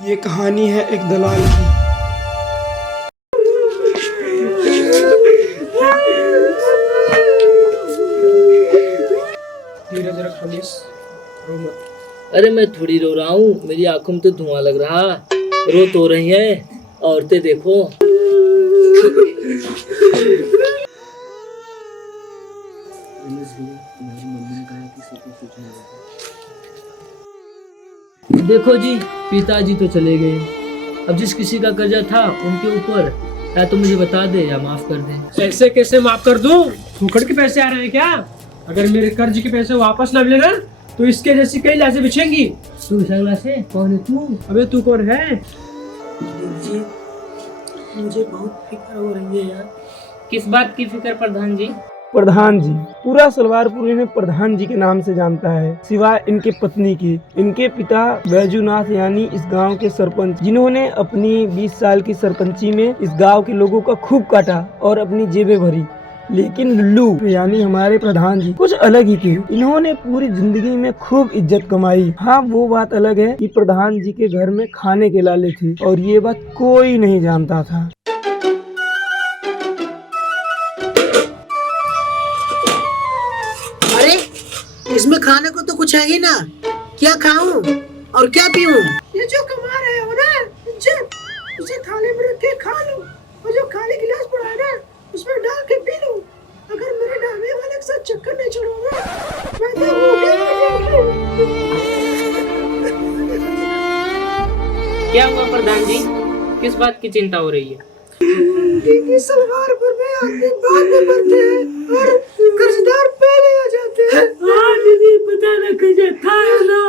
ये कहानी है एक दलाल की। धीरज रख खलीस, रो मत। अरे मैं थोड़ी रो रहा हूँ, मेरी आंखों में तो धुआं लग रहा। रो तो रही है औरतें, देखो। देखो जी, पिताजी तो चले गए। अब जिस किसी का कर्जा था उनके ऊपर, या तो मुझे बता दे या माफ कर दे। ऐसे कैसे माफ कर दूं? फुकड़ के पैसे आ रहे हैं क्या? अगर मेरे कर्ज के पैसे वापस ना मिले ना तो इसके जैसी कई लाशें बिछेंगी। तू सगला से कौन है तू? अबे तू कौन है? जी, मुझे बहुत फिक्र हो रही है यार। किस बात की फिक्र प्रधान जी? प्रधान जी, पूरा सलवारपुर इन्हें प्रधान जी के नाम से जानता है, सिवाय इनके पत्नी के। इनके पिता बैजूनाथ यानी इस गांव के सरपंच, जिन्होंने अपनी 20 साल की सरपंची में इस गांव के लोगों का खूब काटा और अपनी जेबें भरी। लेकिन लुल्लू यानी हमारे प्रधान जी कुछ अलग ही थे। इन्होंने पूरी जिंदगी में खूब इज्जत कमाई। हाँ, वो बात अलग है कि प्रधान जी के घर में खाने के लाले थे और ये बात कोई नहीं जानता था। अरे इसमें खाने को तो कुछ है ही ना, क्या खाऊं और क्या पीऊं? ये जो कमा रहे हो ना, उसे थाली में रख के खा लो और जो खाली गिलास पड़ा है ना उसमें डाल के पी लो। अगर मेरे डालने वाले के साथ चक्कर नहीं छोड़ोगे मैं तो क्या हुआ प्रधान जी, किस बात की चिंता हो रही है? सलवारपुर में आदमी बाद में मरते हैं और कर्जदार पहले आ जाते हैं। हाँ दीदी, पता ना कैसे था ना,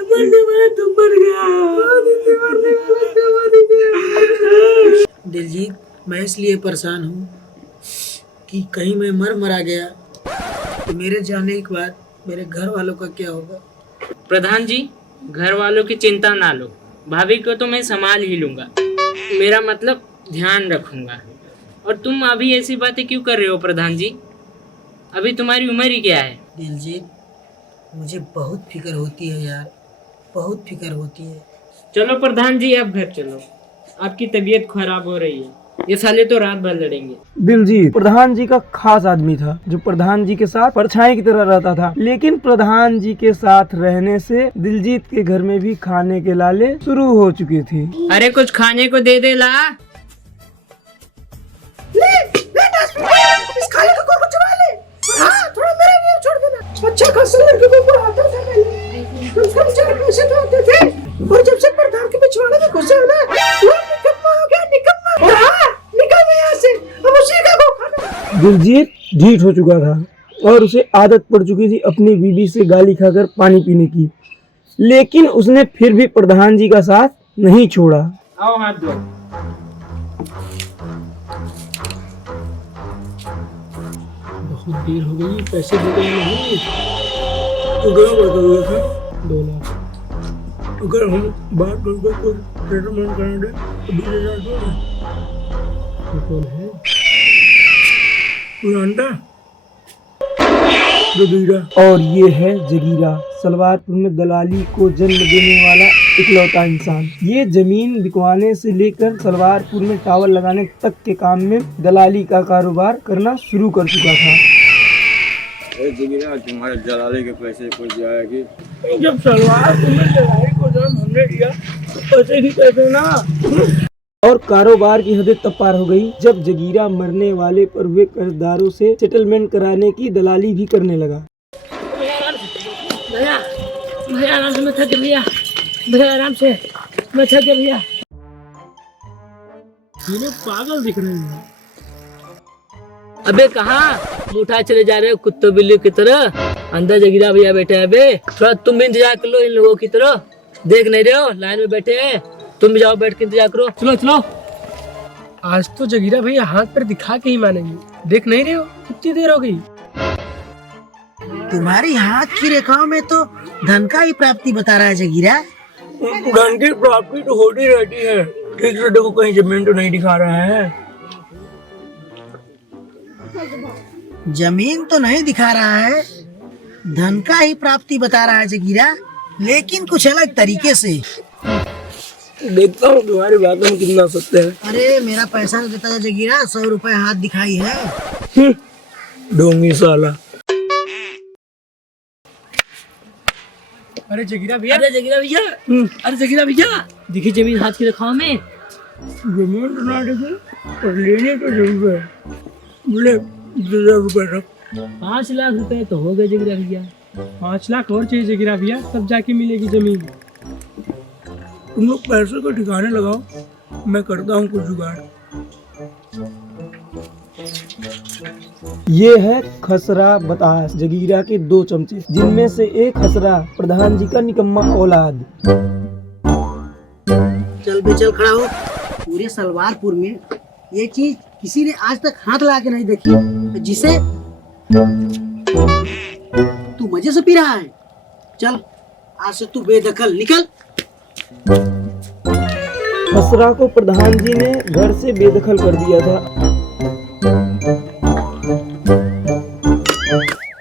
मरने वाला तो मर गया। मरने वाला तो मर गया। दिलजीत, मैं इसलिए परेशान हूँ कि कहीं मैं मरा गया तो मेरे जाने के बाद मेरे घर वालों का क्या होगा? प्रधान जी, घर वालों की चिंता ना लो, भाभी को तो मैं संभाल ही लूंगा। मेरा मतलब ध्यान रखूंगा। और तुम अभी ऐसी बातें क्यों कर रहे हो प्रधान जी? अभी तुम्हारी उम्र ही क्या है? दिलजीत, मुझे बहुत फिक्र होती है यार, बहुत फिक्र होती है। चलो प्रधान जी, अब घर चलो, आपकी तबीयत खराब हो रही है। ये साले तो रात भर लड़ेंगे। दिलजीत प्रधान जी का खास आदमी था, जो प्रधान जी के साथ परछाई की तरह रहता था। लेकिन प्रधान जी के साथ रहने से दिलजीत के घर में भी खाने के लाले शुरू हो चुके थे। अरे कुछ खाने को दे दे ला। इस खाने को कुछ चबा ले। हाँ, थोड़ा मेरे लिए छोड़ देना। अच्छा खासा लड़के को पढ़ाता था मैं, तो उसको 4 पैसे तो आते थे। और जब से प्रधान के पिछवाड़े में घुसे हो ना, वो निकम्मा हो गया, निकम्मा। और हाँ, निकल गया यहाँ से, अब उसी का को खाना। दिलजीत ढीठ हो चुका था और उसे आदत पड़ चुकी थी अपनी बीवी से गाली खाकर पानी पीने की। लेकिन उसने फिर भी प्रधान जी का साथ नहीं छोड़ा। आओ हाथ धो। बहुत देर हो गई, पैसे दे गए नहीं। तो क्या बताइए था 2 लाख। अगर हम बात करके कोई सेटलमेंट करेंगे तो 20,000 दो। वो कौन है? तू जानता है? जगीरा। और ये है जगीरा, सलवारपुर में दलाली को जन्म देने वाला इकलौता इंसान। ये जमीन बिकवाने से लेकर सलवारपुर में टावर लगाने तक के काम में दलाली का कारोबार करना शुरू कर चुका था। जगीरा, तुम्हारे दलाली के पैसे कुछ जाएगी? जब सलवारपुर में दलाली को जन्म हमने दिया तो पैसे ही पैसे ना। और कारोबार की हदें तब पार हो गई जब जगीरा मरने वाले पर हुए कर्जदारों से सेटलमेंट कराने की दलाली भी करने लगा। भैया, भैया आराम से, मैं थक गया भैया। भैया आराम से, मैं थक गया भैया। ये लोग पागल दिख रहे हैं। अबे कहाँ मुठा चले जा रहे हो कुत्तों बिल्ली की तरह? अंदर जगीरा भैया बैठे हैं। अबे थोड़ा तुम भी इंतजार कर लो इन लोगों की तरह। देख नहीं रहे हो लाइन में बैठे हैं? तुम भी जाओ, बैठ के इंतजार करो। चलो चलो। आज तो जगीरा भैया हाथ पर दिखा के ही मानेंगे। देख नहीं रहे हो कितनी देर हो गई? तुम्हारी हाथ की रेखाओं में तो धन का ही प्राप्ति बता रहा है जगीरा। धन की प्राप्ति तो होती रहती है, ठीक से देखो कहीं जमीन तो नहीं दिखा रहा है। जमीन तो नहीं दिखा रहा है, धन का ही प्राप्ति बता रहा है जगीरा, लेकिन कुछ अलग तरीके से। देखता हूँ तुम्हारी बातों में कितना सत्य है। अरे मेरा पैसा तो देता है जगीरा, 100 रुपए हाथ दिखाई है। डोंगी साला। अरे जगीरा भैया, अरे जगीरा भैया, देखिए जमीन हाथ की रखाओ में। जमीन तो ना देखे और लेने तो जरूर है। बोले 10,000 रुपए रख। 5 लाख रुपए तो हो गए जगीरा भैया। 5 लाख और चाहिए जगीरा भैया, तब जाके मिलेगी जमीन। तुम लोग पैसे को ठिकाने लगाओ, मैं करता हूँ कुछ जुगाड़। ये है खसरा बतास जगीरा के 2 चमचे, जिनमें से एक खसरा प्रधान जी का निकम्मा औलाद। चल बे चल, खड़ा हो। पूरे सलवारपुर में ये चीज किसी ने आज तक हाथ लगा के नहीं देखी, जिसे तू मजे से पी रहा है। चल आज से तू बेदखल निकल। खसरा को प्रधान जी ने घर से बेदखल कर दिया था।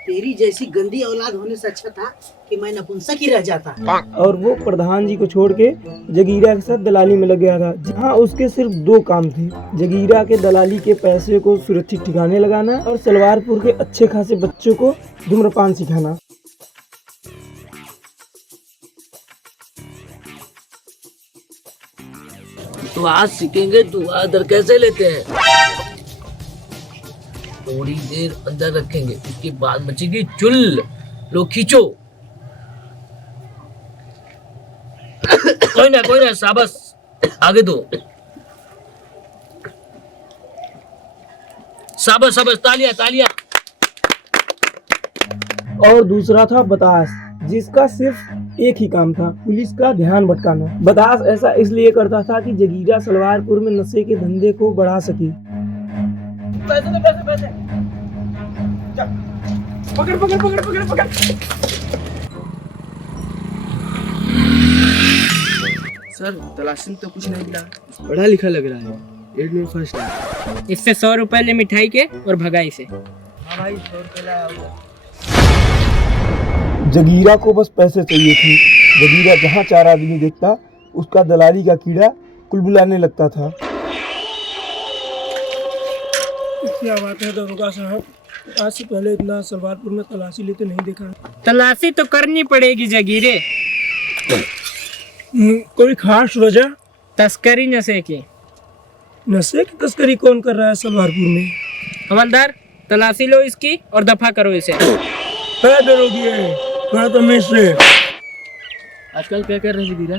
तेरी जैसी गंदी औलाद होने से अच्छा था कि मैं नपुंसक ही रह जाता। और वो प्रधान जी को छोड़ के जगीरा के साथ दलाली में लग गया था, जहाँ उसके सिर्फ 2 काम थे। जगीरा के दलाली के पैसे को सुरक्षित ठिकाने लगाना और सलवारपुर के अच्छे खासे बच्चों को धूम्रपान सिखाना। तो आज सीखेंगे तो आदर कैसे लेते हैं। थोड़ी देर अंदर रखेंगे, उसके बाद मचेगी चुल। लो खींचो। कोई ना शाबाश, आगे दो। शाबाश, तालियां तालियां। और दूसरा था बतास, जिसका सिर्फ एक ही काम था, पुलिस का ध्यान भटकाना। बतास ऐसा इसलिए करता था कि जगीरा सलवारपुर में नशे के धंधे को बढ़ा सके। पैसे दे, पैसे। जा, पकड़। सर तलाशी में तो कुछ नहीं मिला, पढ़ा लिखा लग रहा है, 8 में फर्स्ट है। इससे 100 रुपए ले मिठाई के और भगाई से। हाँ भाई, 100 रुपए लाया होगा। जगीरा को बस पैसे चाहिए थे। जगीरा जहाँ 4 आदमी देखता, उसका दलाली का कीड़ा कुलबुलाने लगता था। क्या बात है दरोगा साहब, आज से पहले इतना सलवारपुर में तलाशी लेते नहीं देखा। तलाशी तो करनी पड़ेगी जगीरे। कोई खास वजह? तस्करी नशे की। नशे की तस्करी कौन कर रहा है सलवारपुर में? हवलदार, तलाशी लो इसकी और दफा करो इसे। है दरोगी है, कहा तो मैं से आजकल क्या कर रहे हैं दीदा?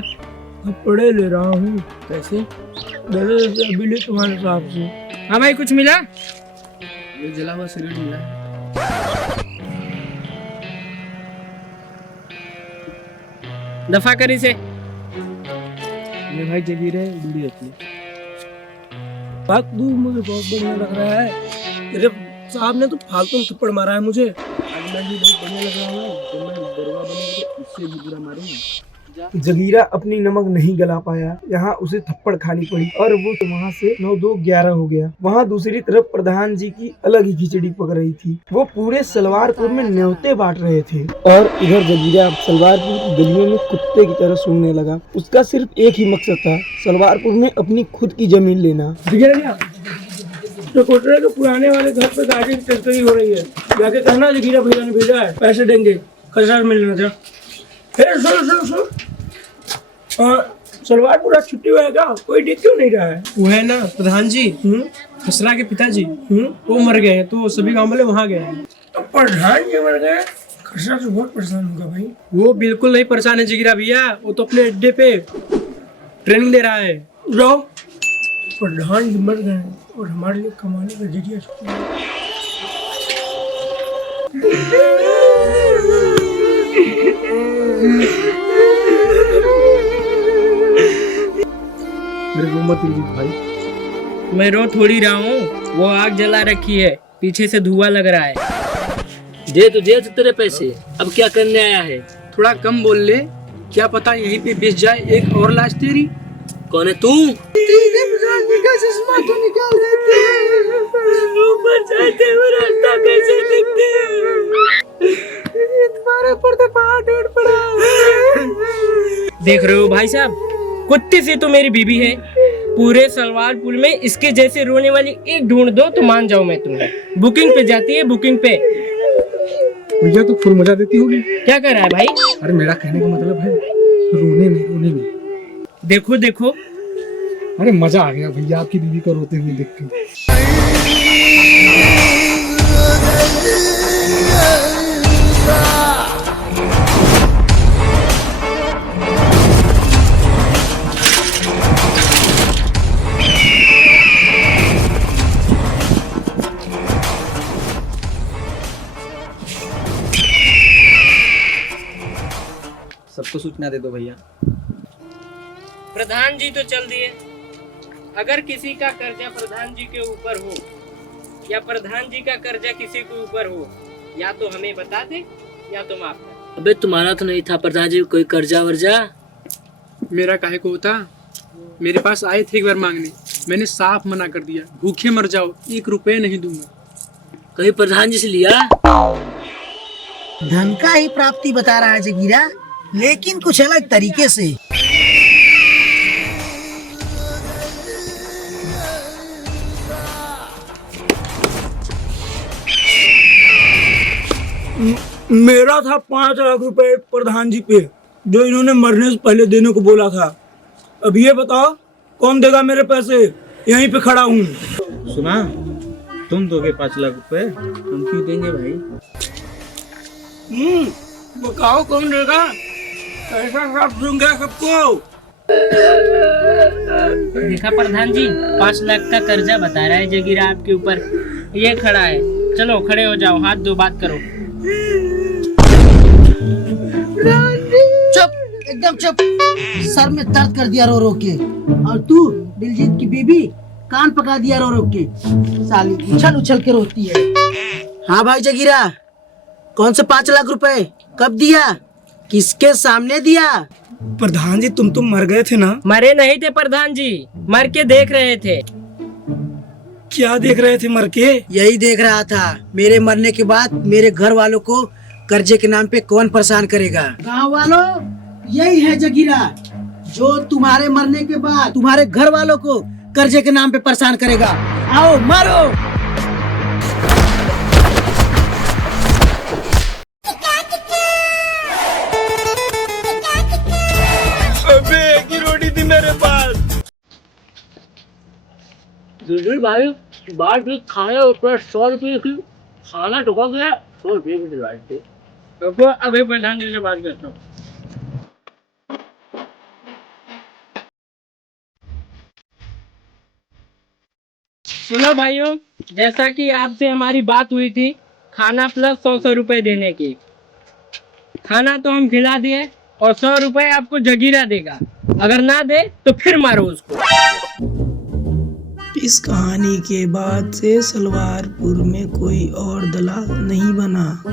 पढ़े ले रहा हूँ। कैसे? अभी ले तुम्हारे साहब से। हाँ भाई, कुछ मिला? ये जला हुआ सिगरेट मिला। दफा कर इसे। ये भाई जगीर है, बीड़ी रखी। बात तू मुझे बहुत बढ़िया लग रहा है। तेरे साहब ने तो फालतू में थप्पड़ मारा है मुझे। आज मैं भी बहुत बढ़िया लग रहा हूँ। जब मैं दरोगा बनूंगा तो इससे भी बुरा मारूंगा। जगीरा अपनी नमक नहीं गला पाया, यहाँ उसे थप्पड़ खानी पड़ी और वो वहाँ से 9-2-11 हो गया। वहाँ दूसरी तरफ प्रधान जी की अलग ही खिचड़ी पक रही थी। वो पूरे सलवारपुर में न्योते बांट रहे थे और इधर जगीरा सलवारपुर की गलियों में कुत्ते की तरह सूंघने लगा। उसका सिर्फ एक ही मकसद था, सलवारपुर में अपनी खुद की जमीन लेना। तो कोटरे के पुराने वाले घर पे गाड़ी की तस्करी हो रही है, जाके कहना जगीरा भैया ने भेजा है, पैसे देंगे, खसरा मिलना था। फिर सुन सलवारपुर आज छुट्टी हुआ है क्या? कोई देख क्यों नहीं रहा है? वो है ना प्रधान जी, खसरा के पिताजी, वो मर गए हैं तो सभी गांव वाले वहाँ गए हैं। तो प्रधान जी मर गए, खसरा से बहुत परेशान होगा भाई। वो बिल्कुल नहीं परेशान है जिगिरा भैया, वो तो अपने अड्डे पे ट्रेनिंग दे रहा है। जाओ, प्रधान जी मर गए और हमारे लिए कमाने का जरिया छूट गया। मेरे को मत लीजिए भाई। मैं रो थोड़ी रहा हूँ, वो आग जला रखी है, पीछे से धुआं लग रहा है। दे तो तेरे पैसे, अब क्या करने आया है? थोड़ा कम बोल ले, क्या पता यहीं पे बेच जाए एक और लाश तेरी। कौन है तू? ऊपर जाते हुए रास्ता कैसे दिखते हैं? तुम्हारे ऊपर तो पहाड़ टूट पड़ा। देख रहे हो भाई साहब, कुत्ती सी तो मेरी बीबी है, पूरे सलवारपुर में इसके जैसे रोने वाली एक ढूंढ दो तो मान जाऊं मैं तुम्हें। बुकिंग पे जाती है, बुकिंग पे। भैया तो फुल मजा देती होगी। क्या कर रहा है भाई? अरे मेरा कहने का मतलब है रोने में। देखो देखो, अरे मजा आ गया भैया आपकी बीवी को रोते हुए देख के। सबको सूचना दे दो भैया। प्रधान जी तो चल दिए। अगर किसी का कर्जा प्रधान जी के ऊपर हो या प्रधान जी का कर्जा किसी के ऊपर हो, या तो हमें बता दे या तो माफ कर। अबे तुम्हारा तो नहीं था प्रधान जी कोई कर्जा वर्जा? मेरा काहे को होता? मेरे पास आए थे एक बार मांगने, मैंने साफ मना कर दिया, भूखे मर जाओ, 1 रुपए नहीं दूंगा। कहीं प्रधान जी से लिया? धन का ही प्राप्ति बता रहा है जगीरा, लेकिन कुछ अलग तरीके से। मेरा था 5 लाख रुपए प्रधान जी पे, जो इन्होंने मरने से पहले देने को बोला था। अब ये बताओ कौन देगा मेरे पैसे? यहीं पे खड़ा हूँ। सुना, तुम दोगे 5 लाख रुपए, हम क्यों देंगे भाई? बताओ कौन देगा? पैसा सब दूंगा सबको। देखा प्रधान जी, 5 लाख का कर्जा बता रहा है जगीरा आपके ऊपर। ये खड़ा है, चलो खड़े हो जाओ, हाथ दो, बात करो। चुप, एकदम चुप। सर में दर्द कर दिया रो रो के। और तू दिलजीत की बीबी कान पका दिया रो रो के। साली उछल उछल के रोती है। हाँ भाई जगीरा, कौन से 5 लाख रुपए कब दिया, किसके सामने दिया? प्रधान जी तुम तो मर गए थे ना? मरे नहीं थे प्रधान जी, मर के देख रहे थे। क्या देख रहे थे मर के? यही देख रहा था, मेरे मरने के बाद मेरे घर वालों को कर्जे के नाम पे कौन परेशान करेगा। गाँव वालों, यही है जगीरा, जो तुम्हारे मरने के बाद तुम्हारे घर वालों को कर्जे के नाम पे परेशान करेगा। आओ मारो। अबे एक ही रोटी थी मेरे पास। भाई बाहर भी खाने ऊपर 100 रुपये की खाना टुका गया, 100 रुपये की दिलवाई थी। अभी प्रधान जी से बात करता हूँ। सुनो भाइयों, जैसा कि आपसे हमारी बात हुई थी खाना प्लस 100 रुपए देने की, खाना तो हम खिला दिए और 100 रुपए आपको जगीरा देगा। अगर ना दे तो फिर मारो उसको। इस कहानी के बाद से सलवारपुर में कोई और दलाल नहीं बना।